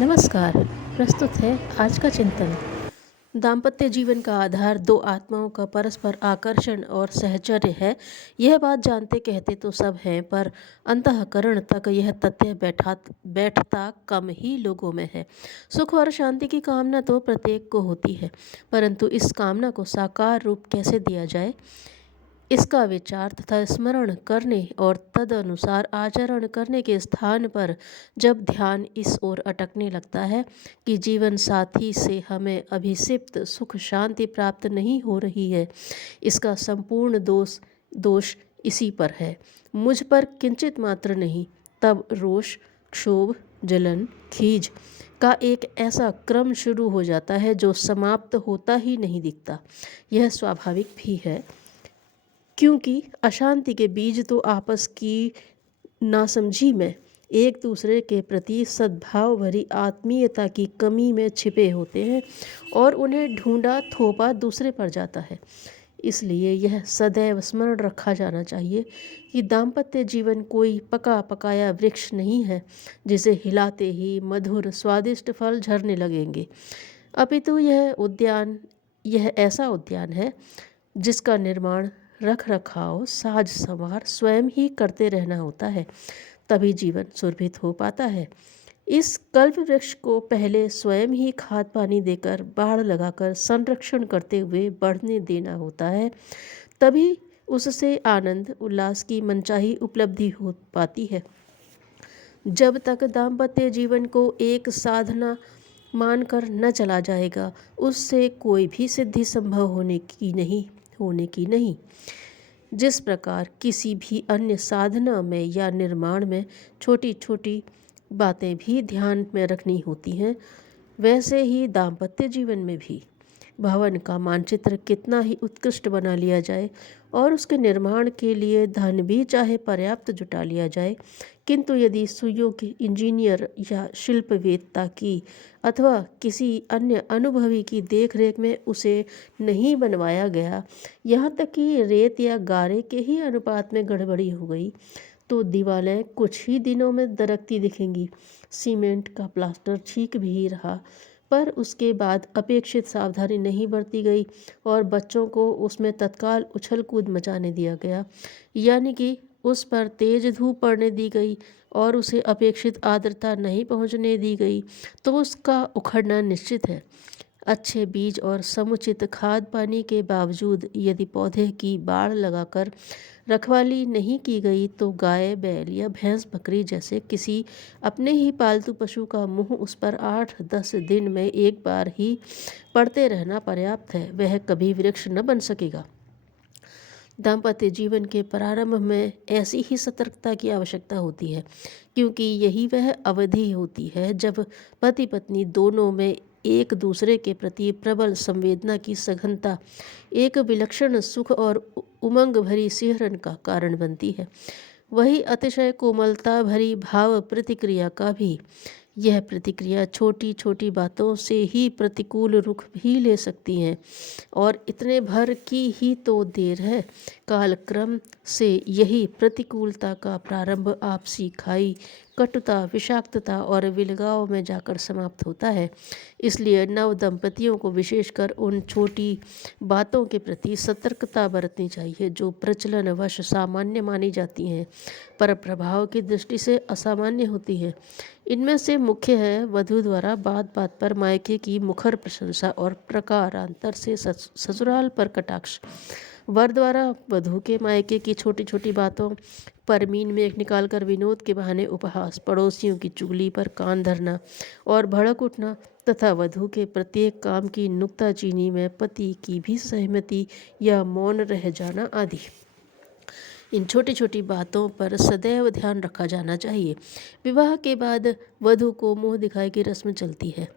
नमस्कार। प्रस्तुत है आज का चिंतन। दाम्पत्य जीवन का आधार दो आत्माओं का परस्पर आकर्षण और सहचर्य है। यह बात जानते कहते तो सब हैं, पर अंतःकरण तक यह तथ्य बैठता कम ही लोगों में है। सुख और शांति की कामना तो प्रत्येक को होती है, परंतु इस कामना को साकार रूप कैसे दिया जाए, इसका विचार तथा स्मरण करने और तदनुसार आचरण करने के स्थान पर जब ध्यान इस ओर अटकने लगता है कि जीवन साथी से हमें अभिसिप्त सुख शांति प्राप्त नहीं हो रही है, इसका संपूर्ण दोष इसी पर है, मुझ पर किंचित मात्र नहीं। तब रोष, क्षोभ, जलन, खीज का एक ऐसा क्रम शुरू हो जाता है जो समाप्त होता ही नहीं दिखता। यह स्वाभाविक भी है, क्योंकि अशांति के बीज तो आपस की नासमझी में, एक दूसरे के प्रति सद्भाव भरी आत्मीयता की कमी में छिपे होते हैं और उन्हें ढूंढा थोपा दूसरे पर जाता है। इसलिए यह सदैव स्मरण रखा जाना चाहिए कि दाम्पत्य जीवन कोई पका पकाया वृक्ष नहीं है जिसे हिलाते ही मधुर स्वादिष्ट फल झरने लगेंगे, अपितु यह ऐसा उद्यान है जिसका निर्माण, रख रखाव, साज संवार स्वयं ही करते रहना होता है, तभी जीवन सुरभित हो पाता है। इस कल्प वृक्ष को पहले स्वयं ही खाद पानी देकर, बाड़ लगाकर, संरक्षण करते हुए बढ़ने देना होता है, तभी उससे आनंद उल्लास की मनचाही उपलब्धि हो पाती है। जब तक दाम्पत्य जीवन को एक साधना मानकर न चला जाएगा, उससे कोई भी सिद्धि संभव होने की नहीं। जिस प्रकार किसी भी अन्य साधना में या निर्माण में छोटी छोटी बातें भी ध्यान में रखनी होती हैं, वैसे ही दाम्पत्य जीवन में भी भवन का मानचित्र कितना ही उत्कृष्ट बना लिया जाए और उसके निर्माण के लिए धन भी चाहे पर्याप्त जुटा लिया जाए, किंतु यदि सुयोग्य इंजीनियर या शिल्पवेत्ता की अथवा किसी अन्य अनुभवी की देखरेख में उसे नहीं बनवाया गया, यहाँ तक कि रेत या गारे के ही अनुपात में गड़बड़ी हो गई, तो दीवारें कुछ ही दिनों में दरकती दिखेंगी। सीमेंट का प्लास्टर ठीक भी रहा, पर उसके बाद अपेक्षित सावधानी नहीं बरती गई और बच्चों को उसमें तत्काल उछल कूद मचाने दिया गया, यानी कि उस पर तेज धूप पड़ने दी गई और उसे अपेक्षित आर्द्रता नहीं पहुंचने दी गई, तो उसका उखड़ना निश्चित है। अच्छे बीज और समुचित खाद पानी के बावजूद यदि पौधे की बाड़ लगाकर रखवाली नहीं की गई, तो गाय, बैल या भैंस बकरी जैसे किसी अपने ही पालतू पशु का मुंह उस पर 8-10 दिन में एक बार ही पड़ते रहना पर्याप्त है, वह कभी वृक्ष न बन सकेगा। दाम्पत्य जीवन के प्रारंभ में ऐसी ही सतर्कता की आवश्यकता होती है, क्योंकि यही वह अवधि होती है जब पति पत्नी दोनों में एक दूसरे के प्रति प्रबल संवेदना की सघनता एक विलक्षण सुख और उमंग भरी सिहरन का कारण बनती है। वही अतिशय कोमलता भरी भाव प्रतिक्रिया का भी। यह प्रतिक्रिया छोटी छोटी बातों से ही प्रतिकूल रुख भी ले सकती हैं, और इतने भर की ही तो देर है। कालक्रम से यही प्रतिकूलता का प्रारंभ आपसी खाई, कटुता, विषाक्तता और विलगाव में जाकर समाप्त होता है। इसलिए नव दंपतियों को विशेषकर उन छोटी बातों के प्रति सतर्कता बरतनी चाहिए जो प्रचलनवश सामान्य मानी जाती हैं, पर प्रभाव की दृष्टि से असामान्य होती हैं। इनमें से मुख्य है वधू द्वारा बात बात पर मायके की मुखर प्रशंसा और प्रकारांतर से ससुराल पर कटाक्ष, वर द्वारा वधू के मायके की छोटी छोटी बातों पर मीन में एक निकालकर विनोद के बहाने उपहास, पड़ोसियों की चुगली पर कान धरना और भड़क उठना, तथा वधू के प्रत्येक काम की नुक्ताचीनी में पति की भी सहमति या मौन रह जाना आदि। इन छोटी छोटी बातों पर सदैव ध्यान रखा जाना चाहिए। विवाह के बाद वधू को मुँह दिखाई की रस्म चलती है।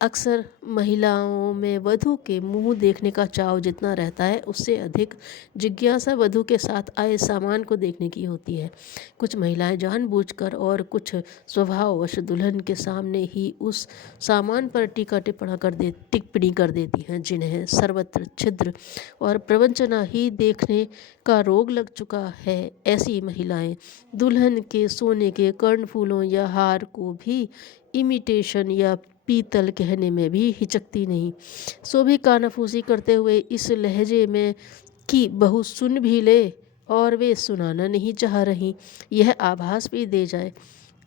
अक्सर महिलाओं में वधू के मुंह देखने का चाव जितना रहता है, उससे अधिक जिज्ञासा वधू के साथ आए सामान को देखने की होती है। कुछ महिलाएं जानबूझकर और कुछ स्वभाववश दुल्हन के सामने ही उस सामान पर टिप्पणी कर देती हैं जिन्हें सर्वत्र छिद्र और प्रवंचना ही देखने का रोग लग चुका है। ऐसी महिलाएं दुल्हन के सोने के कर्णफूलों या हार को भी इमिटेशन या पीतल कहने में भी हिचकती नहीं। सो भी कानाफूसी करते हुए इस लहजे में कि बहू सुन भी ले और वे सुनाना नहीं चाह रही, यह आभास भी दे जाए।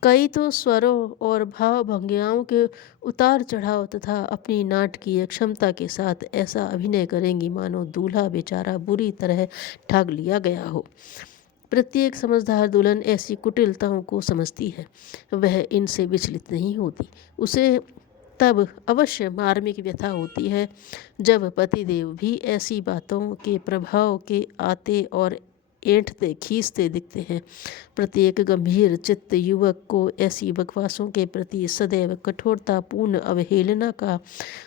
कई तो स्वरों और भाव भंगिमाओं के उतार चढ़ाव तथा अपनी नाटकीय क्षमता के साथ ऐसा अभिनय करेंगी मानो दूल्हा बेचारा बुरी तरह ठग लिया गया हो। प्रत्येक समझदार दुल्हन ऐसी कुटिलताओं को समझती है, वह इनसे विचलित नहीं होती। उसे तब अवश्य मार्मिक व्यथा होती है जब पतिदेव भी ऐसी बातों के प्रभाव के आते और ऐंठते खींचते दिखते हैं। प्रत्येक गंभीर चित्त युवक को ऐसी बकवासों के प्रति सदैव कठोरतापूर्ण अवहेलना का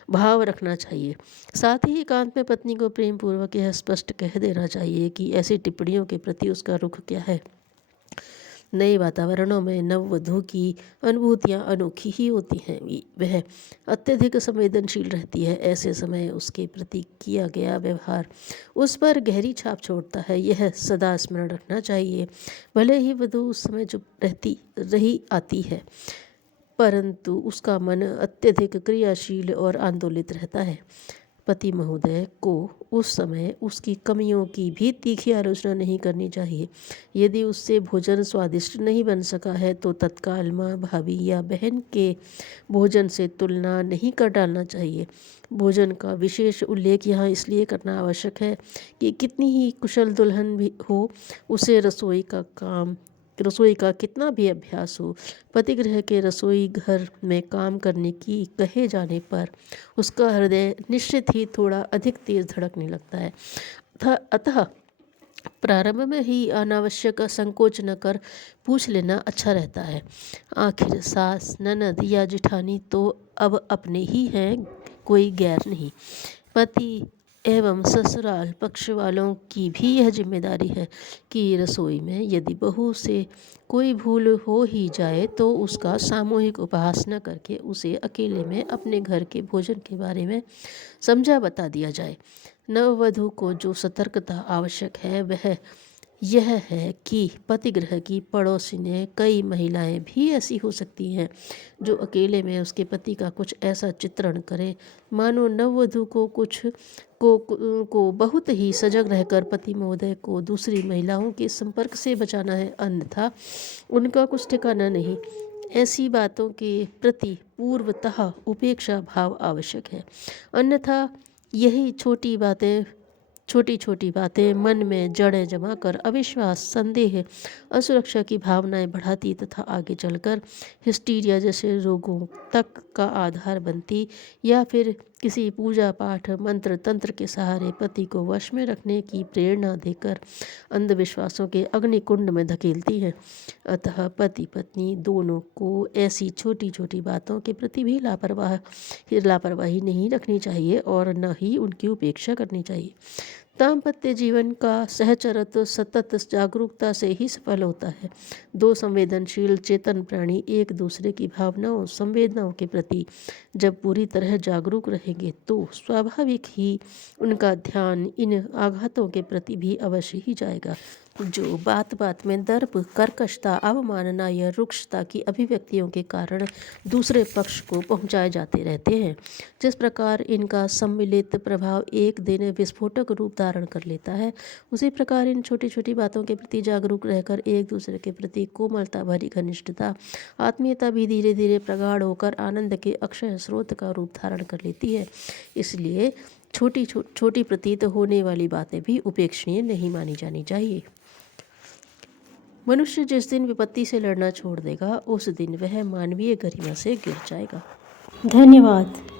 भाव रखना चाहिए। साथ ही एकांत में पत्नी को प्रेम पूर्वक यह स्पष्ट कह देना चाहिए कि ऐसी टिप्पणियों के प्रति उसका रुख क्या है। नए वातावरणों में नववधू की अनुभूतियाँ अनोखी ही होती हैं। वह अत्यधिक संवेदनशील रहती है। ऐसे समय उसके प्रति किया गया व्यवहार उस पर गहरी छाप छोड़ता है, यह सदा स्मरण रखना चाहिए। भले ही वधू उस समय चुप रही आती है, परंतु उसका मन अत्यधिक क्रियाशील और आंदोलित रहता है। पति महोदय को उस समय उसकी कमियों की भी तीखी आलोचना नहीं करनी चाहिए। यदि उससे भोजन स्वादिष्ट नहीं बन सका है तो तत्काल माँ, भाभी या बहन के भोजन से तुलना नहीं कर डालना चाहिए। भोजन का विशेष उल्लेख यहाँ इसलिए करना आवश्यक है कि कितनी ही कुशल दुल्हन भी हो, उसे रसोई का कितना भी अभ्यास हो, पतिगृह के रसोई घर में काम करने की कहे जाने पर उसका हृदय निश्चित ही थोड़ा अधिक तेज धड़कने लगता है। अतः प्रारंभ में ही अनावश्यक संकोच न कर पूछ लेना अच्छा रहता है। आखिर सास, ननद या जिठानी तो अब अपने ही हैं, कोई गैर नहीं। पति एवं ससुराल पक्ष वालों की भी यह जिम्मेदारी है कि रसोई में यदि बहू से कोई भूल हो ही जाए तो उसका सामूहिक उपहास न करके उसे अकेले में अपने घर के भोजन के बारे में समझा बता दिया जाए। नववधू को जो सतर्कता आवश्यक है वह यह है कि पतिगृह की पड़ोसिनें कई महिलाएं भी ऐसी हो सकती हैं जो अकेले में उसके पति का कुछ ऐसा चित्रण करें मानो नववधू को बहुत ही सजग रहकर पति महोदय को दूसरी महिलाओं के संपर्क से बचाना है, अन्यथा उनका कुछ ठिकाना नहीं। ऐसी बातों के प्रति पूर्वतः उपेक्षा भाव आवश्यक है, अन्यथा यही छोटी छोटी बातें मन में जड़ें जमा कर अविश्वास, संदेह, असुरक्षा की भावनाएं बढ़ाती तथा आगे चलकर हिस्टीरिया जैसे रोगों तक का आधार बनती या फिर किसी पूजा पाठ मंत्र तंत्र के सहारे पति को वश में रखने की प्रेरणा देकर अंधविश्वासों के अग्निकुंड में धकेलती हैं। अतः पति पत्नी दोनों को ऐसी छोटी छोटी बातों के प्रति भी लापरवाही नहीं रखनी चाहिए और न ही उनकी उपेक्षा करनी चाहिए। दाम्पत्य जीवन का सहचरत सतत जागरूकता से ही सफल होता है। दो संवेदनशील चेतन प्राणी एक दूसरे की भावनाओं, संवेदनाओं के प्रति जब पूरी तरह जागरूक रहेंगे तो स्वाभाविक ही उनका ध्यान इन आघातों के प्रति भी अवश्य ही जाएगा जो बात बात में दर्प, कर्कशता, अवमानना या रुक्षता की अभिव्यक्तियों के कारण दूसरे पक्ष को पहुंचाए जाते रहते हैं। जिस प्रकार इनका सम्मिलित प्रभाव एक दिन विस्फोटक रूप धारण कर लेता है, उसी प्रकार इन छोटी छोटी बातों के प्रति जागरूक रहकर एक दूसरे के प्रति कोमलता भरी घनिष्ठता, आत्मीयता भी धीरे धीरे प्रगाढ़ होकर आनंद के अक्षय स्रोत का रूप धारण कर लेती है। इसलिए छोटी प्रतीत होने वाली बातें भी उपेक्षणीय नहीं मानी जानी चाहिए। मनुष्य जिस दिन विपत्ति से लड़ना छोड़ देगा उस दिन वह मानवीय गरिमा से गिर जाएगा। धन्यवाद।